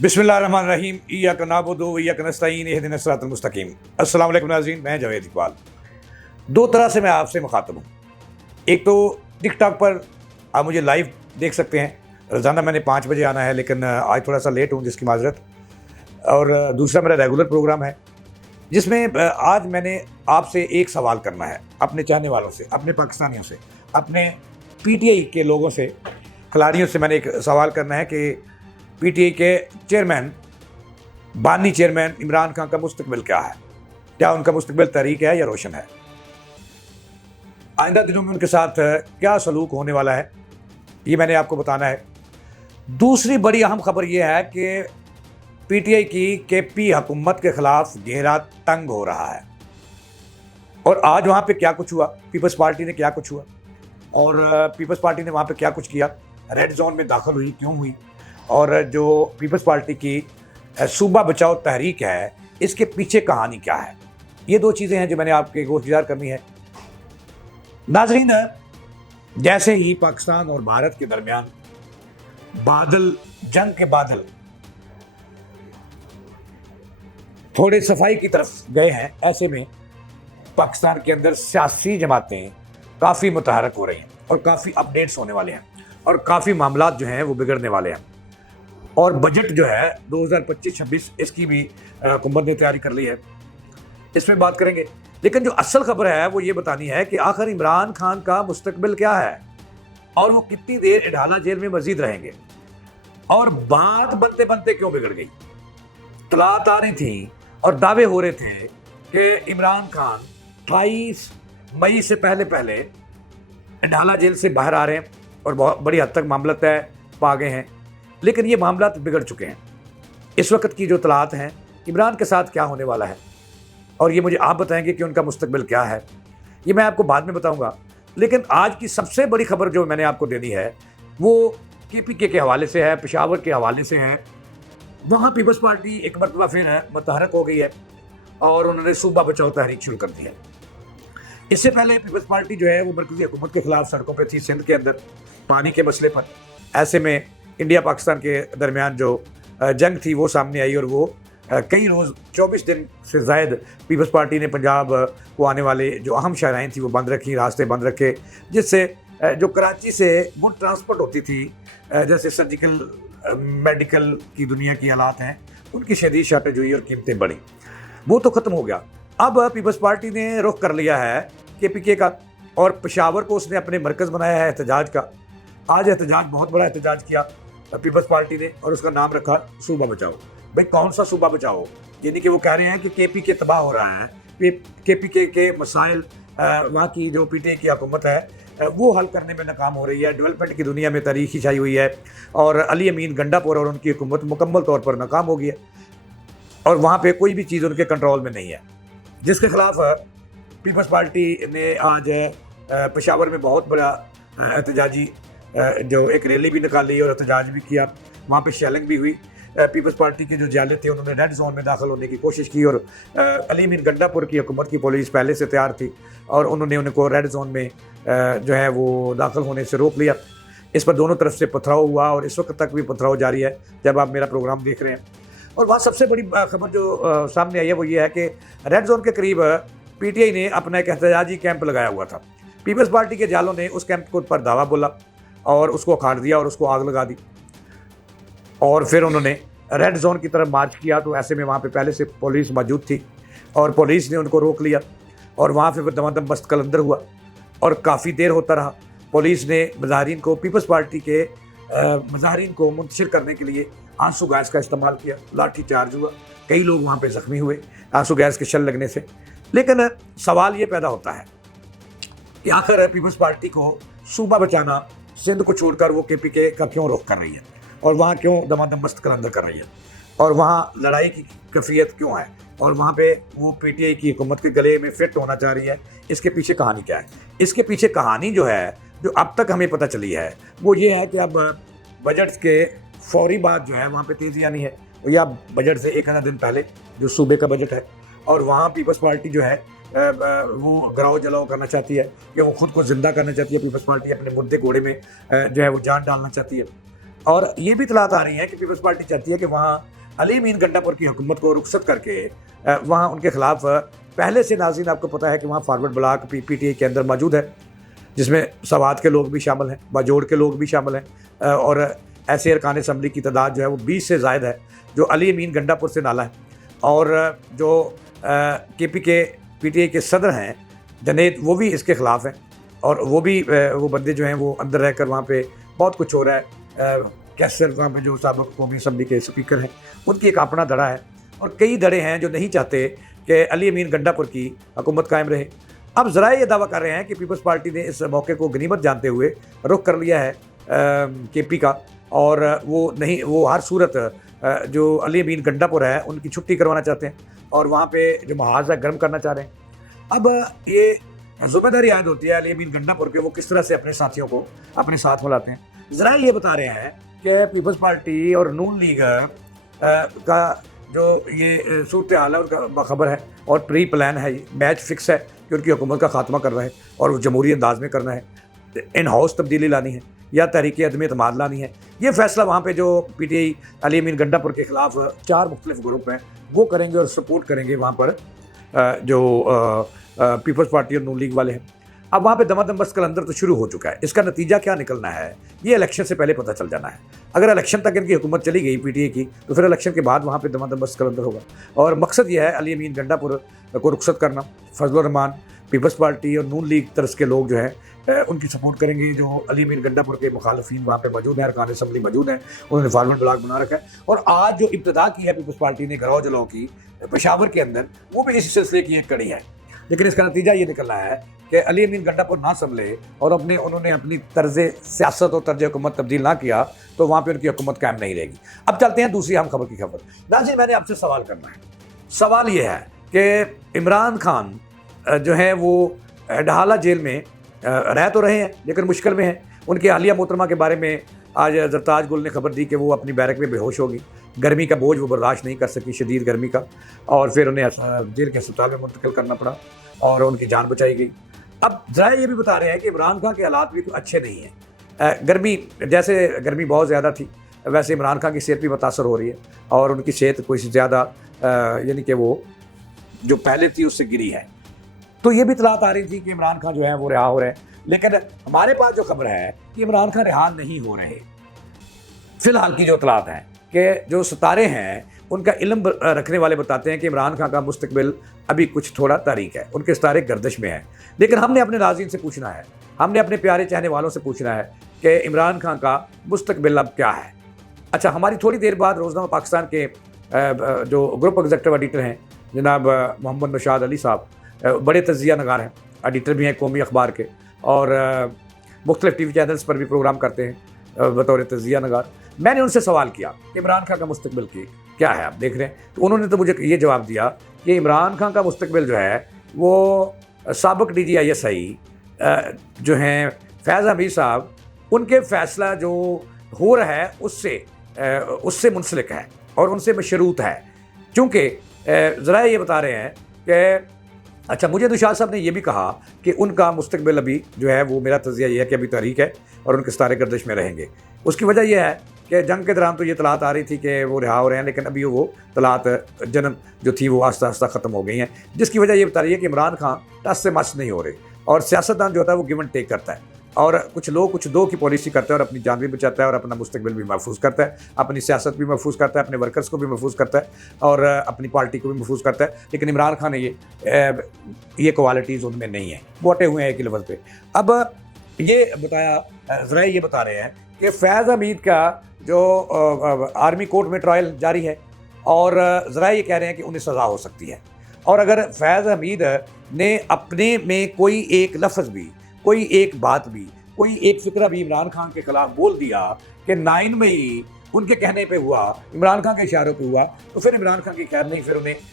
बिस्मिल्लाहिर्रहमानिर्रहीम इय्याका नअबुदु व इय्याका नस्तईन इहदिनस सिरातल मुस्तकीम। अस्सलाम वालेकुम नाज़रीन, मैं जावेद इकबाल। दो तरह से मैं आपसे मुखातब हूँ। एक तो टिकटॉक पर आप मुझे लाइव देख सकते हैं। रोज़ाना मैंने 5 बजे आना है, लेकिन आज थोड़ा सा लेट हूँ, जिसकी माज़रत। और दूसरा मेरा रेगुलर प्रोग्राम है, जिसमें आज मैंने आपसे एक सवाल करना है, अपने चाहने वालों से, अपने पाकिस्तानियों से, अपने पीटीआई के लोगों से, खिलाड़ियों से मैंने एक सवाल करना है कि पीटीआई के चेयरमैन, बानी चेयरमैन इमरान खान का मुस्तकबिल क्या है? क्या उनका मुस्तकबिल तहरीक है या रोशन है? आइंदा दिनों में उनके साथ क्या सलूक होने वाला है, ये मैंने आपको बताना है। दूसरी बड़ी अहम खबर यह है कि पीटीआई की केपी हुकूमत के खिलाफ घेरा तंग हो रहा है। और आज वहाँ पे क्या कुछ हुआ, पीपल्स पार्टी ने क्या कुछ हुआ, और पीपल्स पार्टी ने वहाँ पे क्या कुछ किया, रेड जोन में दाखिल हुई, क्यों हुई, और जो पीपल्स पार्टी की सूबा बचाओ तहरीक है, इसके पीछे कहानी क्या है, ये दो चीज़ें हैं जो मैंने आपके गोश्तजार करनी है। नाजरीन, जैसे ही पाकिस्तान और भारत के दरमियान बादल, जंग के बादल थोड़े सफाई की तरफ गए हैं, ऐसे में पाकिस्तान के अंदर सियासी जमातें काफ़ी मुतहरक हो रही हैं और काफ़ी अपडेट्स होने वाले हैं और काफ़ी मामलात जो हैं वो बिगड़ने वाले हैं। और बजट जो है 2025-26, इसकी भी हुकूमत ने तैयारी कर ली है, इसमें बात करेंगे। लेकिन जो असल खबर है वो ये बतानी है कि आखिर इमरान खान का मुस्तकबिल क्या है और वो कितनी देर अडाला जेल में मजीद रहेंगे, और बात बनते बनते क्यों बिगड़ गई। तलात आ रही थी और दावे हो रहे थे कि इमरान खान 28 मई से पहले पहले अडाला जेल से बाहर आ रहे हैं और बहुत बड़ी हद तक मामला तय पा गए हैं, लेकिन ये मामला बिगड़ चुके हैं। इस वक्त की जो तलात हैं, इमरान के साथ क्या होने वाला है, और ये मुझे आप बताएंगे कि उनका मुस्तकबिल क्या है, ये मैं आपको बाद में बताऊंगा। लेकिन आज की सबसे बड़ी खबर जो मैंने आपको देनी है वो केपीके के हवाले से है, पेशावर के हवाले से है। वहाँ पीपल्स पार्टी एक मरतबा फिर है मुतहरक हो गई है और उन्होंने सूबा बचाओ तहरीक शुरू कर दी है। इससे पहले पीपल्स पार्टी जो है वो मरकज़ी हुकूमत के खिलाफ सड़कों पर थी, सिंध के अंदर पानी के मसले पर। ऐसे में इंडिया पाकिस्तान के दरमियान जो जंग थी वो सामने आई, और वो कई रोज़ 24 दिन से ज़ायद पीपल्स पार्टी ने पंजाब को आने वाले जो अहम शहराइन थी वो बंद रखी, रास्ते बंद रखे, जिससे जो कराची से गुड ट्रांसपोर्ट होती थी, जैसे सर्जिकल मेडिकल की दुनिया की हालात हैं, उनकी शदीद शॉर्टेज हुई और कीमतें बढ़ी। वो तो ख़त्म हो गया। अब पीपल्स पार्टी ने रुख कर लिया है केपीके का, और पेशावर को उसने अपने मरकज़ बनाया है एहतजाज का। आज एहतजाज, बहुत बड़ा एहतजाज किया पीपल्स पार्टी ने, और उसका नाम रखा सूबा बचाओ। भाई कौन सा सूबा बचाओ? यानी कि वो कह रहे हैं कि केपीके तबाह हो रहा है, केपीके के मसाइल, वहाँ की जो पीटीआई की हुकूमत है वो हल करने में नाकाम हो रही है, डेवलपमेंट की दुनिया में तारीखी छाई हुई है, और अली अमीन गंडापुर और उनकी हुकूमत मुकम्मल तौर पर नाकाम हो गई है, और वहाँ पे कोई भी चीज़ उनके कंट्रोल में नहीं है। जिसके खिलाफ पीपल्स पार्टी ने आज पेशावर में बहुत बड़ा एहतजाजी जो एक रैली भी निकाली और एहतजाज भी किया। वहाँ पे शेलिंग भी हुई। पीपल्स पार्टी के जो जाले थे उन्होंने रेड जोन में दाखिल होने की कोशिश की, और अली अमीन गंडापुर की हुकूमत की पुलिस पहले से तैयार थी और उन्होंने उनको रेड जोन में जो है वो दाखिल होने से रोक लिया। इस पर दोनों तरफ से पथराव हुआ और इस वक्त तक भी पथराव जारी है जब आप मेरा प्रोग्राम देख रहे हैं। और वहाँ सबसे बड़ी खबर जो सामने आई है वो ये है कि रेड जोन के करीब पीटीआई ने अपना एक एहतजाजी कैंप लगाया हुआ था। पीपल्स पार्टी के जालों ने उस कैंप को पर दावा बोला और उसको उखाड़ दिया और उसको आग लगा दी, और फिर उन्होंने रेड जोन की तरफ मार्च किया। तो ऐसे में वहाँ पे पहले से पुलिस मौजूद थी और पुलिस ने उनको रोक लिया, और वहाँ पे दमादम बस्त कलंदर हुआ और काफ़ी देर होता रहा। पुलिस ने मुजाहिरीन को, पीपल्स पार्टी के मुजाहिरीन को मुंतशिर करने के लिए आंसू गैस का इस्तेमाल किया, लाठी चार्ज हुआ, कई लोग वहाँ पे ज़ख्मी हुए आंसू गैस के शल लगने से। लेकिन सवाल ये पैदा होता है कि आखिर पीपल्स पार्टी को सूबा बचाना, सिंध को छोड़कर वो केपीके का क्यों रुख कर रही है, और वहाँ क्यों दमादम मस्त कलंदर कर रही है, और वहाँ लड़ाई की कैफियत क्यों है, और वहाँ पे वो पीटीआई की हुकूमत के गले में फिट होना चाह रही है। इसके पीछे कहानी क्या है? इसके पीछे कहानी जो है, जो अब तक हमें पता चली है, वो ये है कि अब बजट के फौरी बाद जो है वहाँ पे तेज़ी आनी है, या बजट से एक आधा दिन पहले जो सूबे का बजट है, और वहाँ पीपल्स पार्टी जो है वो गिराओ जलाओ करना चाहती है, कि वो खुद को ज़िंदा करना चाहती है। पीपल्स पार्टी अपने मुद्दे घोड़े में जो है वो जान डालना चाहती है। और ये भी इतलात आ रही है कि पीपल्स पार्टी चाहती है कि वहाँ अली अमीन गंडापुर की हुकूमत को रुखसत करके वहाँ उनके खिलाफ पहले से नाज़रीन आपको पता है कि वहाँ फॉरवर्ड ब्लॉक PTI के अंदर मौजूद है, जिसमें सवात के लोग भी शामिल हैं, बाजोड़ के लोग भी शामिल हैं, और ऐसे अरकान असम्बली की तादाद जो है वो 20 से ज़ायद है जो अली अमीन गंडापुर से नाला है। और जो PTI के सदर हैं जनेद, वो भी इसके ख़िलाफ़ हैं, और वो भी वो बंदे जो हैं वो अंदर रहकर वहाँ पे बहुत कुछ हो रहा है। कैसर वहाँ पे जो साबिक़ कौमी असम्बली के स्पीकर हैं, उनकी एक अपना धड़ा है, और कई धड़े हैं जो नहीं चाहते कि अली अमीन गंडापुर की हुकूमत कायम रहे। अब ज़रा ये दावा कर रहे हैं कि पीपल्स पार्टी ने इस मौके को गनीमत जानते हुए रुख कर लिया है KP का, और वो हर सूरत जो अली अमीन गंडापुर है उनकी छुट्टी करवाना चाहते हैं, और वहाँ पे जो महाज है गर्म करना चाह रहे हैं। अब ये ज़िम्मेदारी आयद होती है अली अमीन गंडापुर के, वो किस तरह से अपने साथियों को अपने साथ मिलाते हैं। ज़रा ये बता रहे हैं कि पीपल्स पार्टी और नून लीग का जो ये सूरत हाल है उनका बाखबर है, और प्री प्लान है, मैच फिक्स है कि उनकी हुकूमत का खात्मा करना है और जमहूरी अंदाज में करना है, इन हाउस तब्दीली लानी है या तहरीक अदम एतमाद लानी है। ये फैसला वहाँ पे जो PTI अली अमीन गंडापुर के ख़िलाफ़ 4 मुख्तलिफ ग्रुप हैं वो करेंगे और सपोर्ट करेंगे वहाँ पर जो पीपल्स पार्टी और नून लीग वाले हैं। अब वहाँ पे दमादम बस कलंदर तो शुरू हो चुका है, इसका नतीजा क्या निकलना है ये इलेक्शन से पहले पता चल जाना है। अगर इलेक्शन तक इनकी हुकूमत चली गई PTI की, तो फिर इलेक्शन के बाद वहाँ पे दमादम बस कलंदर होगा, और मकसद ये है अली अमीन गंडापुर को रुखसत करना। फजलुर रहमान, पीपल्स पार्टी और नून लीग तरस के लोग जो हैं उनकी सपोर्ट करेंगे। जो अली अमीन गंडापुर के मुखालफिन वहाँ पे मौजूद हैं, अरकान असम्बली मौजूद हैं, उन्होंने फॉरवर्ड ब्लॉक बना रखा है, और आज जो इब्तिदा की है पीपल्स पार्टी ने घरौ जलौ की पेशावर के अंदर, वो भी इसी सिलसिले की एक कड़ी है। लेकिन इसका नतीजा ये निकलना है कि अली अमीन गंडापुर ना संभले और उन्होंने अपनी तर्ज सियासत और तर्ज हुकूमत तब्दील ना किया, तो वहाँ पे उनकी हुकूमत कायम नहीं रहेगी। अब चलते हैं दूसरी अहम खबर की खबर। नाज़रीन, मैंने आपसे सवाल करना है। सवाल ये है कि इमरान खान जो है वो डहाला जेल में रह तो रहे हैं लेकिन मुश्किल में हैं। उनकी हालिया मोहतरमा के बारे में आज जरताज गुल ने खबर दी कि वो अपनी बैरक में बेहोश होगी, गर्मी का बोझ वो बर्दाश्त नहीं कर सकी, शदीद गर्मी का, और फिर उन्हें जेल के अस्पताल में मुंतकिल करना पड़ा और उनकी जान बचाई गई। अब ज़रा ये भी बता रहे हैं कि इमरान खान के हालात भी अच्छे नहीं हैं। जैसे गर्मी बहुत ज़्यादा थी, वैसे इमरान खान की सेहत भी मुतासर हो रही है, और उनकी सेहत कोई ज़्यादा यानी कि वो जो पहले थी उससे गिरी है। तो ये भी इतलात आ रही थी कि इमरान खान जो है वो रिहा हो रहे हैं, लेकिन हमारे पास जो खबर है कि इमरान खान रिहा नहीं हो रहे। फिलहाल की जो इतलात हैं कि जो सितारे हैं उनका इल्म रखने वाले बताते हैं कि इमरान खान का मुस्तकबिल अभी कुछ थोड़ा तारीक है, उनके सितारे गर्दिश में हैं। लेकिन हमने अपने नाज़रीन से पूछना है, हमने अपने प्यारे चाहने वालों से पूछना है कि इमरान खान का मुस्तकबिल अब क्या है। अच्छा, हमारी थोड़ी देर बाद रोज़नामा पाकिस्तान के जो ग्रुप एग्जीक्यूटिव एडिटर हैं जनाब मोहम्मद नौशाद अली साहब, बड़े तजिया नगार हैं, एडिटर भी हैं कौमी अखबार के, और मुख्तलिफ TV चैनल्स पर भी प्रोग्राम करते हैं बतौर तजिया नगार। मैंने उनसे सवाल किया कि इमरान खान का मुस्तकबिल की क्या है, आप देख रहे हैं। तो उन्होंने तो मुझे ये जवाब दिया कि इमरान खान का मुस्तकबिल जो है वो साबिक़ DGI जो हैं फैज़ हमीद साहब, उनके फ़ैसला जो हो रहा है उससे मुंसलिक है और उनसे मशरूत है। चूँकि ज़रा ये बता रहे हैं कि अच्छा, मुझे नौशाद साहब ने यह भी कहा कि उनका मुस्तकबिल अभी जो है वो, मेरा तज़िया ये है कि अभी तारीख है और उनके सितारे गर्दिश में रहेंगे। उसकी वजह यह है कि जंग के दौरान तो ये तलात आ रही थी कि वो रिहा हो रहे हैं, लेकिन अभी वो तलात जन्म जो थी वो आस्ता आस्ता ख़त्म हो गई हैं, जिसकी वजह ये बता रही है कि इमरान खान टस से मस नहीं हो रहे, और सियासतदान जो होता है वो गिव एंड टेक करता है, और कुछ दो की पॉलिसी करता है और अपनी जान भी बचाता है और अपना मुस्तकबिल भी महफूज करता है, अपनी सियासत भी महफूज करता है, अपने वर्कर्स को भी महफूज करता है और अपनी पार्टी को भी महफूज करता है। लेकिन इमरान खान ये क्वालिटीज़ उनमें नहीं है, बोटे हुए हैं एक लेवल पे। अब ये बताया ज़रा ये बता रहे हैं कि फैज़ हमीद का जो आर्मी कोर्ट में ट्रायल जारी है, और ज़रा ये कह रहे हैं कि उन्हें सज़ा हो सकती है। और अगर फैज़ हमीद ने अपने में कोई एक लफ्ज़ भी, कोई एक बात भी, कोई एक फिक्रा भी इमरान खान के ख़िलाफ़ बोल दिया कि 9 मई उनके कहने पे हुआ, इमरान खान के इशारों पे हुआ, तो फिर इमरान खान की खैर नहीं, फिर उन्हें